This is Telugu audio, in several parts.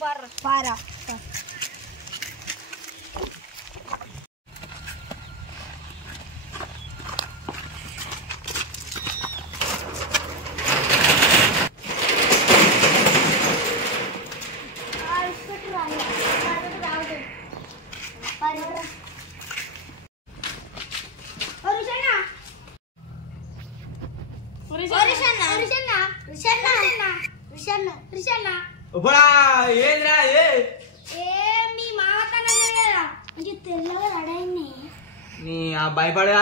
పారా భయపడే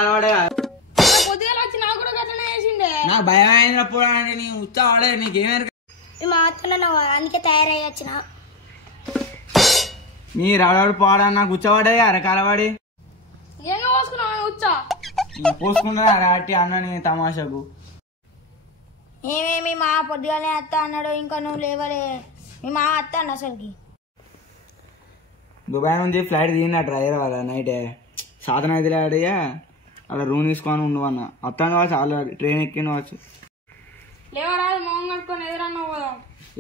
నాకు భయం అయింది పోడా నీ ఉత్సా వాడే నీకేమైనా అందుకే తయారయ్యొచ్చిన నీ రాడు పోడా నాకు ఉచ్చవాడే అరకాలవాడి పోసుకున్నా అట్టి అన్నని తమాషకు ఏమేమి మా పొద్దుగానే అత్త అన్నాడు ఇంకా నువ్వు లేవలే మీ మా అత్త అన్న అసలుకి దుబాయ్ నుంచి ఫ్లైట్ దిగిందా డ్రైవర్ వాళ్ళ నైటే సాధన అయితే అడిగా అలా రూమ్ తీసుకొని ఉండు అన్న అత్తాను వాళ్ళు చాలా ట్రైన్ ఎక్కిన వచ్చు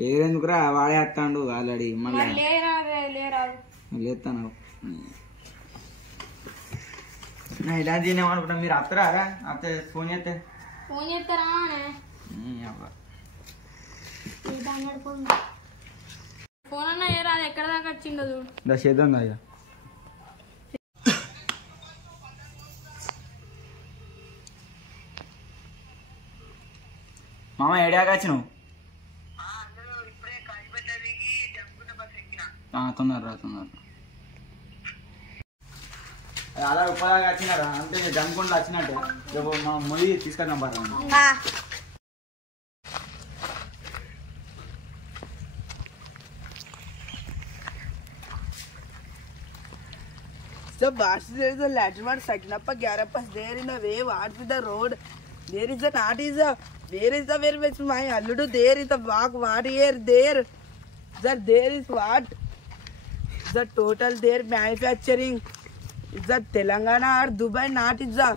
ఏదెందుకురా వాడే వస్తాడు ఆల్రెడీ మళ్ళీ లేస్తాను ఇలా తినేమనుకుంటా మీరు అత్తరా అత్త ఫోన్ చేస్తారా ఫోన్ అన్నా ఏ రాదు ఎక్కడ దాకా వచ్చిండదు చేద్దాం అయ్యా మామ ఏడాక వచ్చినావు తొందర అలా ఉప్పదాకా వచ్చినారా అంటే జంపుకుంటూ వచ్చినట్టే రేపు మా ముడి తీసుకెళ్దాం పర్వాలేదు So Basti, there is a Latrimon Sakinappa Garapas there in a way, what with the road? There is a not is a where is the where which my allude there is the walk what here there. That there is what? The total there manufacturing is the Telangana or Dubai not is the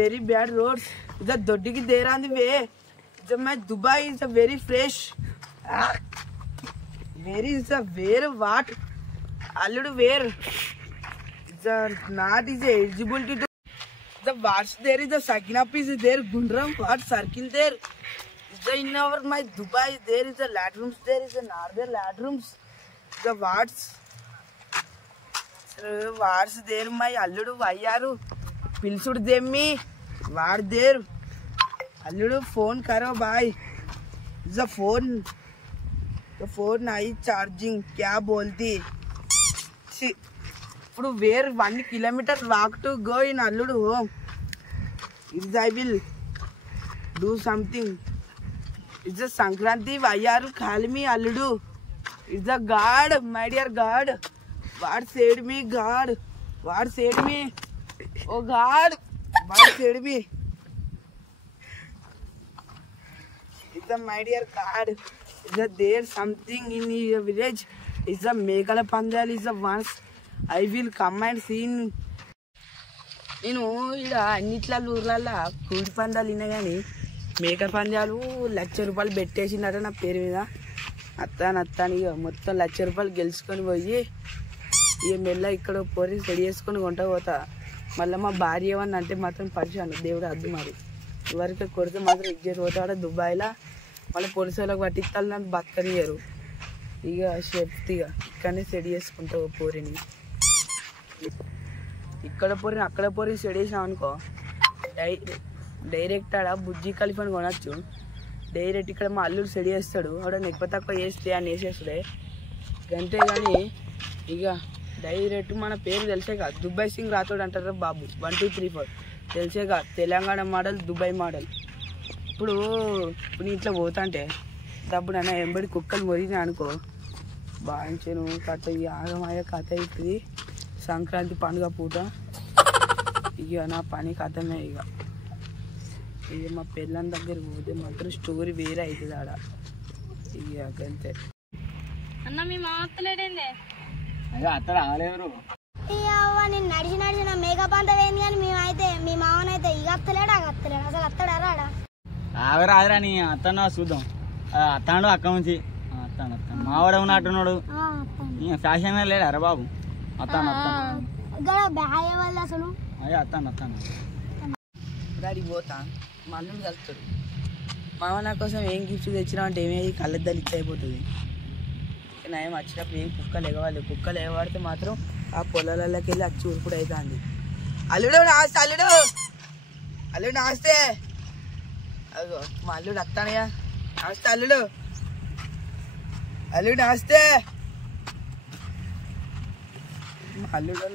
very bad roads. The Dodiki there on the way. The my Dubai is a very fresh. Where is the where what? Already where the not is eligible to do the what's there is the Sakinap is there Gundram what circle there is the in our my Dubai there is the latrooms there is a northern latrooms the what's there my already vayaru pilsud them me what there already phone karo bhai the phone nahi charging kya bolti ఇప్పుడు wear 1 kilometer walk to go in Alludu home. Is I will do something. It's a Sankranti. Why are you calling me Alludu? It's a God, my dear God. What said me, God? What said me? Oh God, what said me? It's a my dear God. Is there something in your village? Is a Meghala Pandal is a once I will come and see నేను ఇక్కడ అన్నిట్లలో ఊర్లలో కూడి పందాలు విన్నా కానీ మేకల పందాలు ₹1,00,000 పెట్టేసిందట నా పేరు మీద అత్తాను ఇక మొత్తం ₹1,00,000 గెలుచుకొని పోయి ఇక మెల్ల ఇక్కడ పోరి రెడీ చేసుకొని కొంట పోతా మళ్ళీ మా భార్య ఏమన్నా అంటే మాత్రం పరిచాను దేవుడు అద్దు మరి ఇవరికి కొడితే మాత్రం ఇచ్చేసి పోతాడ దుబాయ్లో మళ్ళీ పోలీసు వాళ్ళకి పట్టిస్తాను నన్ను బతకనియరు ఇక చెప్తే ఇక ఇక్కడనే సెడి చేసుకుంటావు పోరిని ఇక్కడ పోరిని అక్కడ పోరిని సెడి చేసినావు అనుకో డైరెక్ట్ ఆడ బుజ్జి కలిపని కొనచ్చు డైరెక్ట్ ఇక్కడ మా అల్లుడు సెడి చేస్తాడు ఆడ ఎక్కువ తక్కువ చేస్తే అని వేసేస్తాడే అంతే కానీ ఇక డైరెక్ట్ మన పేరు తెలిసేగా దుబాయ్ సింగ్ రాతోడు అంటారు బాబు 1 2 3 4 తెలిసేగా తెలంగాణ మోడల్ దుబాయ్ మోడల్ ఇప్పుడు నీ ఇట్లా పోతాంటే డబ్బు నన్ను ఎంబడి కుక్కలు మొరిగినా అనుకో బాగా కథ ఆగమాయ కథ అవుతుంది సంక్రాంతి పండుగ పూట ఇక నా పని కథమే ఇక మా పిల్లల దగ్గర పోతే మాత్రం స్టోరీ వేరే అవుతుంది ఆడ ఇక అంతే అన్న మీ మా అత్తలేడండి అత్త రాలేరు నేను నడిచిన మేకప్ అంతా పోయింది కానీ మేమైతే మీ మామనైతే ఇక అత్తలేడు అసలు అత్తడా రాడా ఆగరాదురా నీ అత్తను చూద్దాం అత్తాడు అక్క నుంచి అత్తాను మావాడ ఉన్నట్టున్నాడు ఫ్యాషన్ లేడా రా బాబు అత్తాను బ్యాగ్ వాళ్ళు అసలు అయ్యో అత్తాను డాడీ పోతా మళ్ళీ కలుస్తాడు మామ నా కోసం ఏం గిఫ్ట్ తెచ్చినా అంటే ఏమేది కళ్ళద్దాలు ఇచ్చి అయిపోతుంది నేను వచ్చినప్పుడు ఏం కుక్కలు ఎగవాలి కుక్కలు ఎగవాడితే మాత్రం ఆ పొలాలకి వెళ్ళి వచ్చి ఊరుకుడు అవుతుంది అల్లుడు నాస్తే అల్లుడు నాస్తే అదిగో మా అల్లుడు వస్తానయ్యా నాస్తే అల్లుడు నాస్తే మా అల్లుడు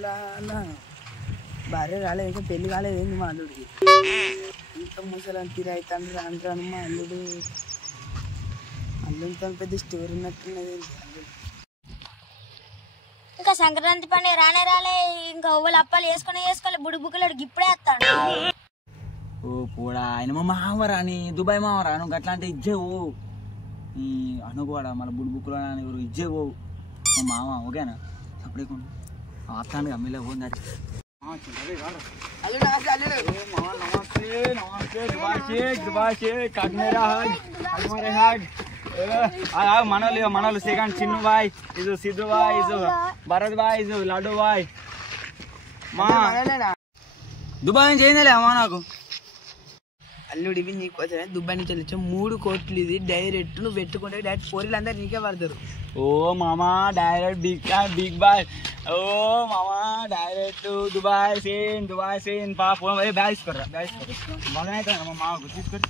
భార్య రాలేదు ఇంకా పెళ్లి కాలేదు ఏంది మా అల్లుడికి ఇంత ముసలని తీరు అవుతాను రాను మా అల్లుడితో పెద్ద స్టోరీ ఉన్నట్టున్నది ఇంకా సంక్రాంతి పండుగ రాలే ఇంకా ఓళ్ళు అప్పాలు వేసుకోలే బుడి బుక్కలేడు ఇప్పుడే వస్తాడు ఓ పోడా ఆయన మా మామరా అని దుబాయ్ మామరా నువ్వు అట్లా అంటే ఇచ్చేవు ఈ అనుకోడా మన బుడి బుక్కులు ఎవరు ఇచ్చేవు మా మామ ఓకేనా అప్పుడే అత్తాను అమ్మిలే పోంది మనలు సెకండ్ చిన్ను బాయ్ ఇది సిద్ధు బాయ్ ఇది భరత్ బాయ్ ఇది లడ్డు బాయ్ మా దుబాయ్ నుంచి ఏందలే అమ్మా నాకు అల్లుడు ఇవి నీకోసమే దుబాయ్ నుంచి వచ్చా 3 కోట్లు ఇది డైరెక్ట్ నువ్వు పెట్టుకుంటే డైరెక్ట్ పోరీలు అందరు నీకే పడతారు ఓ మామా డైరెక్ట్ బిగ్ బాయ్ ఓ మామా డైరెక్ట్ దుబాయ్ సీన్ పా ఫోన్ బ్యాగ్ తీసుకోరా బాగా అవుతుంది మా మామ తీసుకొని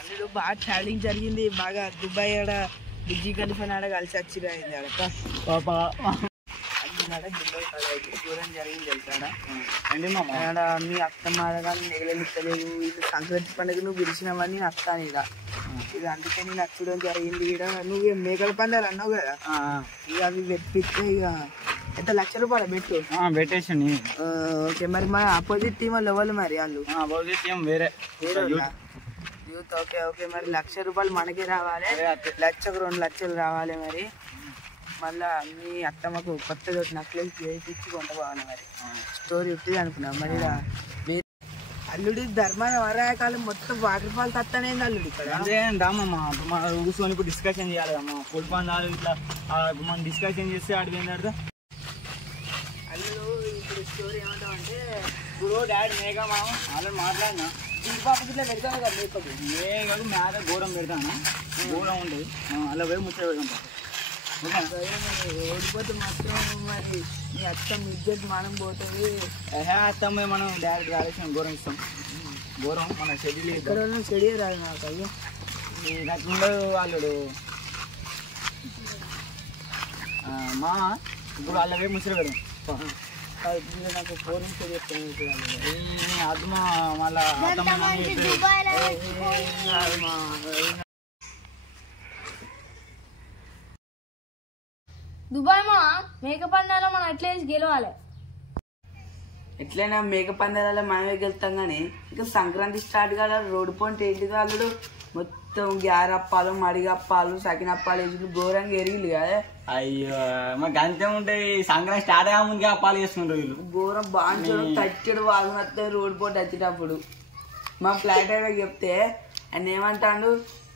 అల్లుడు బాగా ట్రావెలింగ్ జరిగింది బాగా దుబాయ్ ఆడ బిజీ కలిఫన్ ఆడ కలిసి వచ్చిరా అయింది ఆడ పాపా దూరం జరిగింది తెలుసాడా అండి మామ ఆడ మీ అత్తమ్మ కానీ నెగలెత్తలేదు ఇది సంక్రాంతి పండుగ నువ్వు పిలిచినవన్నీ నేను వస్తాను ఇక ఇది అందుకే నేను నచ్చడం జరిగింది ఇక్కడ నువ్వు మేకల పందాలు అన్నావు కదా ఇక అవి పెట్టిస్తే ఇక ఎంత ₹1,00,000 పెట్టు పెట్టేసి ఓకే మరి మా ఆపోజిట్ టీం వాళ్ళు ఎవరు మరి వాళ్ళు వేరే యూత్ ఓకే మరి ₹1,00,000 మనకే రావాలి 1,00,000 రావాలి మరి మళ్ళా మీ అత్తమ్మకు కొత్తది ఒకటి నక్లెస్ చేయించి కొంట పోవాలి మరి స్టోరీ ఉంటుంది అనుకున్నాం మరి మీరు అల్లుడి ధర్మాన వరాయకాలం మొత్తం వాటర్ ఫాల్ తత్తనేది అల్లుడు ఇక్కడ అదే రామమ్మా కూర్చొని ఇప్పుడు డిస్కషన్ చేయాలి అమ్మా కోడి పందాలు ఇట్లా మనం డిస్కషన్ చేస్తే ఆడిపోయిన తర్వాత అల్లుడు ఇప్పుడు స్టోరీ ఏమంటామంటే ఇప్పుడు డాడీ మేఘా మామ ఆల్రెడీ మాట్లాడినా దీపావళి ఇట్లా పెడతాను కదా మేకప్ మేఘకు మేడ ఘోరం పెడతాను ఘోరం ఉంటుంది అలా పోయి ముచ్చట పెడతాం ఓడిపోతే మాత్రం మరి మీ అత్తమ్మ ఇజ్జత్ మనం పోతుంది అత్తమ్మ మనం డైరెక్ట్ కాలేసిన ఘోరం ఇస్తాం ఘోరం మన షెడ్యూల్ ఎక్కడ చెడి రాదు నాకు అయ్యో ఉండదు వాళ్ళు మా ఇప్పుడు వాళ్ళ పోయి ముచ్చట పెడతాం నాకు ఫోన్ చెప్తాను అత్తమ్మ మళ్ళా దుబాయ్ మా మేక పందాలో మనం అట్లేసి గెలవాలి ఎట్లయినా మేక పందాలలో మనమే గెలుస్తాం కానీ ఇంకా సంక్రాంతి స్టార్ట్ కాదు రోడ్డు పోంటే ఏంటి వాళ్ళు మొత్తం గ్యారప్పాలు మడిగప్పాలు సకినప్పాలు వేసి ఘోరంగా ఎరిగిలు కదా అయ్యో మాకు అంతే ఉంటాయి సంక్రాంతి స్టార్ట్ అయ్యే ముందుగా అప్పాలు చేసుకుంటారు వీళ్ళు ఘోరం బాగా తచ్చడు వాగునొస్తాయి రోడ్డు పోటీ వచ్చేటప్పుడు మా ఫ్లాట్ డ్రైవర్ చెప్తే ఆయన ఏమంటాడు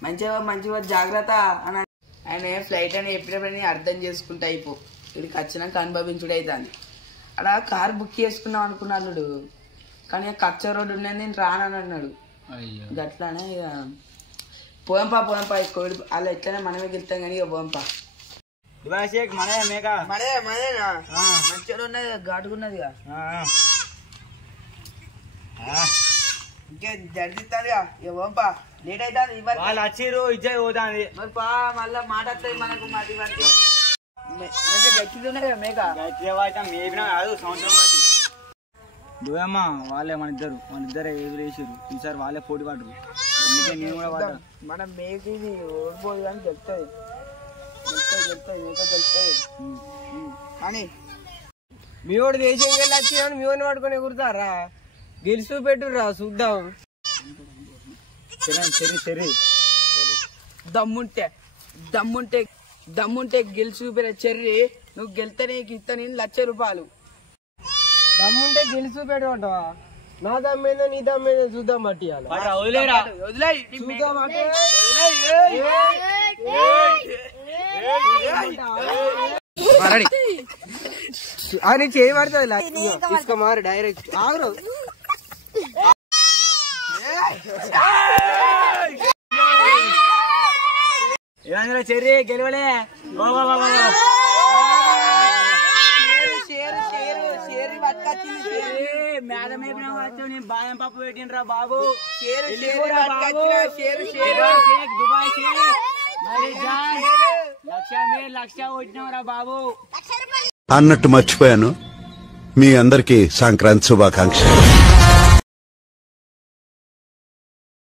మంచిగా జాగ్రత్త అని ఆయన ఫ్లైట్ అని ఎప్పుడెప్పుడని అర్థం చేసుకుంటే అయిపో ఇక్కడికి వచ్చినాక అనుభవించుడు అవుతుంది అలా కార్ బుక్ చేసుకున్నాం అనుకున్నాడు కానీ కచ్చ రోడ్డు ఉన్నది నేను రానని అన్నాడు గట్లానే ఇక పోయంపా కోడి అలా ఎట్లనే మనమే గెలుస్తాం కానీ ఇక పోయంపా మదేనా మంచిగా ఉన్నది ఘాటుకున్నది ఇంకే జడిస్తాదిగా ఇక పోంపా లేట్ అవుతుంది వాళ్ళు వచ్చిర్రు ఇచ్చేది పోతుంది మరి పా మళ్ళా మాట వస్తుంది మనకు మళ్ళీ మంచిగా గట్టిది ఉన్నాయి కదా మేక మేపినా కాదు సంవత్సరం బట్టి దువ్వమ్మ వాళ్ళే మన ఇద్దరే ఎదురు వేసారు ఈసారి వాళ్ళే పోటీ పడరు అందుకే నేను కూడా పడ్డా మన మేక ఇది ఓడిపోదు కానీ గెలుస్తుంది మేక గెలుస్తుంది కానీ మీ వాడు దేశం వెళ్ళి వచ్చి మీ వాడిని పట్టుకొని ఎగురుతారా గెలుసు పెట్టురా చూద్దాం దమ్ముంటే గెలిచి చూపిన చెర్రి నువ్వు గెలితే నీకు ఇస్తా నేను ₹1,00,000 దమ్ముంటే గెలుసు పెట్టుకుంటావా నా దమ్మేదో నీ దమ్మేదో చూద్దాం బట్టి వదిలేరా రెడీ అని చేయి పడుతుంది తీసుకో మారు డైరెక్ట్ ఆగురు చెర్రీ గెలవలే మేడం నేను బాదం పప్పు పెట్టినరా బాబు దుబాయ్ లక్ష కొట్టినవరా బాబు అన్నట్టు మర్చిపోయాను మీ అందరికీ సంక్రాంతి శుభాకాంక్షలు.